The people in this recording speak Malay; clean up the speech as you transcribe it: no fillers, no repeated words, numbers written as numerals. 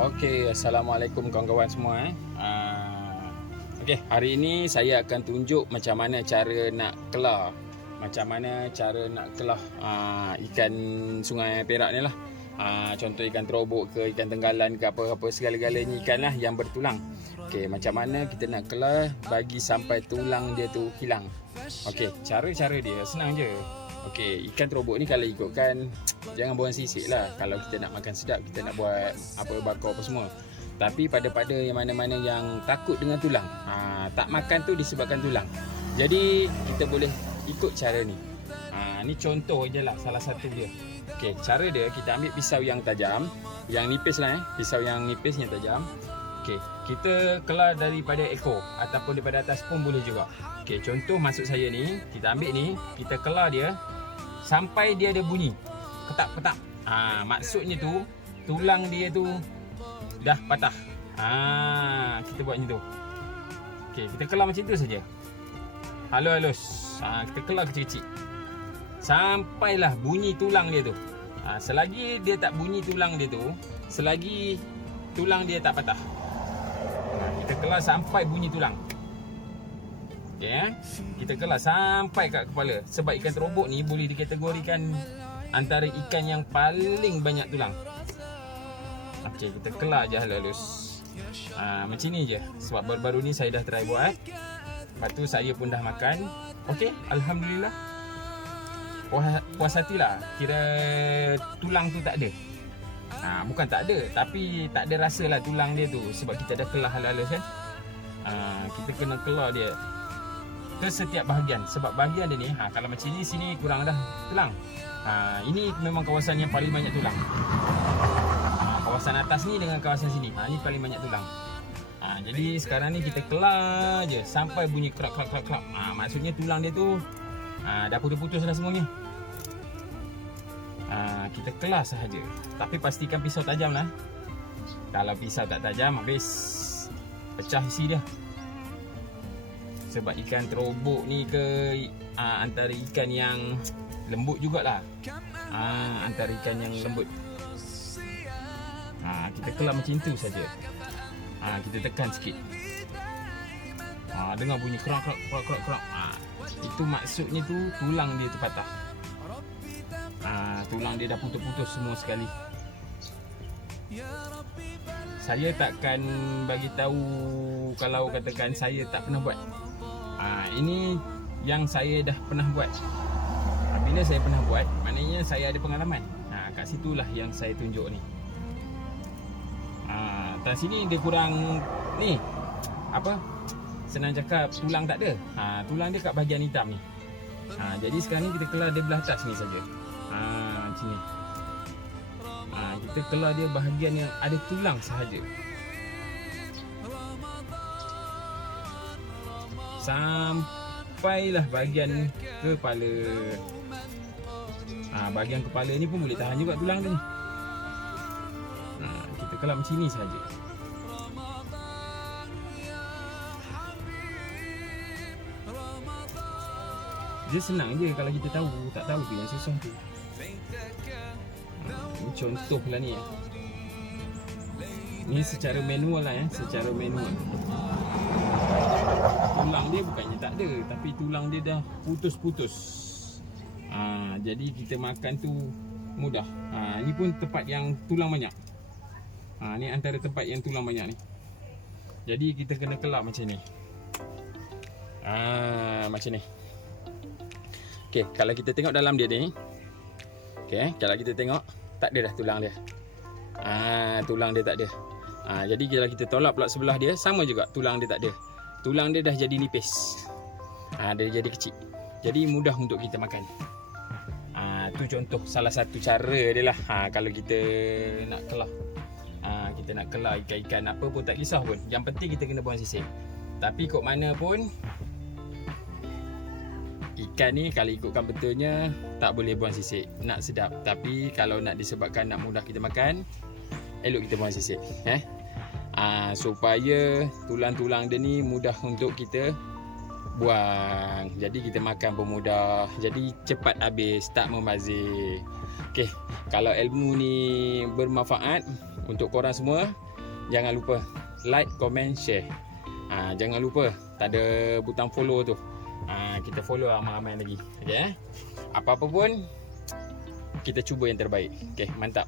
Okey, Assalamualaikum kawan-kawan semua. Okey, hari ini saya akan tunjuk macam mana cara nak kelar. Macam mana cara nak kelar ikan Sungai Perak ni lah. Contoh ikan terobok ke, ikan tenggalan ke, apa-apa segala-galanya ikan lah yang bertulang. Okey, macam mana kita nak kelar bagi sampai tulang dia tu hilang. Okey, cara-cara dia senang je. Okey, ikan terobok ni kalau ikutkan jangan buang sisik lah. Kalau kita nak makan sedap, kita nak buat apa bakar apa semua. Tapi pada yang mana-mana yang takut dengan tulang, tak makan tu disebabkan tulang. Jadi kita boleh ikut cara ni. Ni contoh je lah, salah satu dia. Okey, cara dia kita ambil pisau yang tajam, yang nipis lah pisau yang nipis yang tajam. Okey, kita kelar daripada ekor ataupun daripada atas pun boleh juga. Okey, contoh maksud saya ni, kita ambil ni, kita kelar dia sampai dia ada bunyi petak-petak. Maksudnya tu tulang dia tu dah patah. Kita buat macam tu. Okey, kita kelar macam tu saja. Halus-halus. Kita kelar kecil-kecil. Sampailah bunyi tulang dia tu. Selagi dia tak bunyi tulang dia tu, selagi tulang dia tak patah. Kita kelar sampai bunyi tulang. Okay, kita kelar sampai kat kepala. Sebab ikan terobok ni boleh dikategorikan antara ikan yang paling banyak tulang. Okay, kita kelar je halus-halus. Macam ni je. Sebab baru-baru ni saya dah try buat. Lepas tu saya pun dah makan. Okay, Alhamdulillah. Puas hatilah. Kira tulang tu tak ada. Bukan tak ada, tapi tak ada rasa lah tulang dia tu. Sebab kita dah kelar halus-halus kan. Kita kena kelar dia ke setiap bahagian. Sebab bahagian dia ni, kalau macam ni, sini kurang dah tulang. Ini memang kawasan yang paling banyak tulang. Kawasan atas ni dengan kawasan sini, ni paling banyak tulang. Jadi sekarang ni kita kelar je sampai bunyi kerak-kerak-kerak. Maksudnya tulang dia tu dah putus-putus dah semuanya. Kita kelar sahaja. Tapi pastikan pisau tajam lah. Kalau pisau tak tajam, habis pecah isi dia. Sebab ikan terobok ni ke antara ikan yang lembut jugalah. Antara ikan yang lembut. Kita kelar macam tu saja. Kita tekan sikit. Dengar bunyi kerak. Itu maksudnya tu tulang dia terpatah. Tulang dia dah putus-putus semua sekali. Saya takkan bagi tahu kalau katakan saya tak pernah buat. Ini yang saya dah pernah buat. Bila saya pernah buat, maknanya saya ada pengalaman. Kat situlah yang saya tunjuk ni. Atas sini dia kurang ni. Senang cakap tulang tak ada. Tulang dia kat bahagian hitam ni. Jadi sekarang ni kita kelar dia belah atas ni saja. Macam ni. Kita kelar dia bahagian yang ada tulang sahaja. Sampailah bahagian kepala. Bahagian kepala ni pun boleh tahan juga tulang dia ni. Kita kelar macam ni saja. Dia senang je kalau kita tahu. Tak tahu tu yang susah tu. Ini contoh lah ni. Ni secara manual lah secara manual. Tulang dia bukannya tak ada, tapi tulang dia dah putus-putus. Jadi kita makan tu mudah. Ni pun tempat yang tulang banyak. Ni antara tempat yang tulang banyak ni. Jadi kita kena kelar macam ni. Macam ni. Okey, kalau kita tengok dalam dia ni. Okey, kalau kita tengok tak ada dah tulang dia. Tulang dia tak ada. Jadi kalau kita tolak pula sebelah dia, sama juga tulang dia tak ada. Tulang dia dah jadi nipis. Dia jadi kecil. Jadi mudah untuk kita makan. Tu contoh salah satu cara dia lah. Kalau kita nak kelar. Kita nak kelar ikan-ikan apa pun tak kisah pun. Yang penting kita kena buang sisik. Tapi kok mana pun, ikan ni kalau ikutkan betulnya tak boleh buang sisik. Nak sedap. Tapi kalau nak disebabkan nak mudah kita makan, elok kita buang sisik. Supaya tulang-tulang dia ni mudah untuk kita buang. Jadi kita makan pun mudah. Jadi cepat habis, tak membazir. Okey, kalau ilmu ni bermanfaat untuk korang semua, jangan lupa like, comment, share. Jangan lupa tak ada butang follow tu. Kita follow ramai-ramai lagi. Okey. Apa-apa pun kita cuba yang terbaik. Okey, mantap.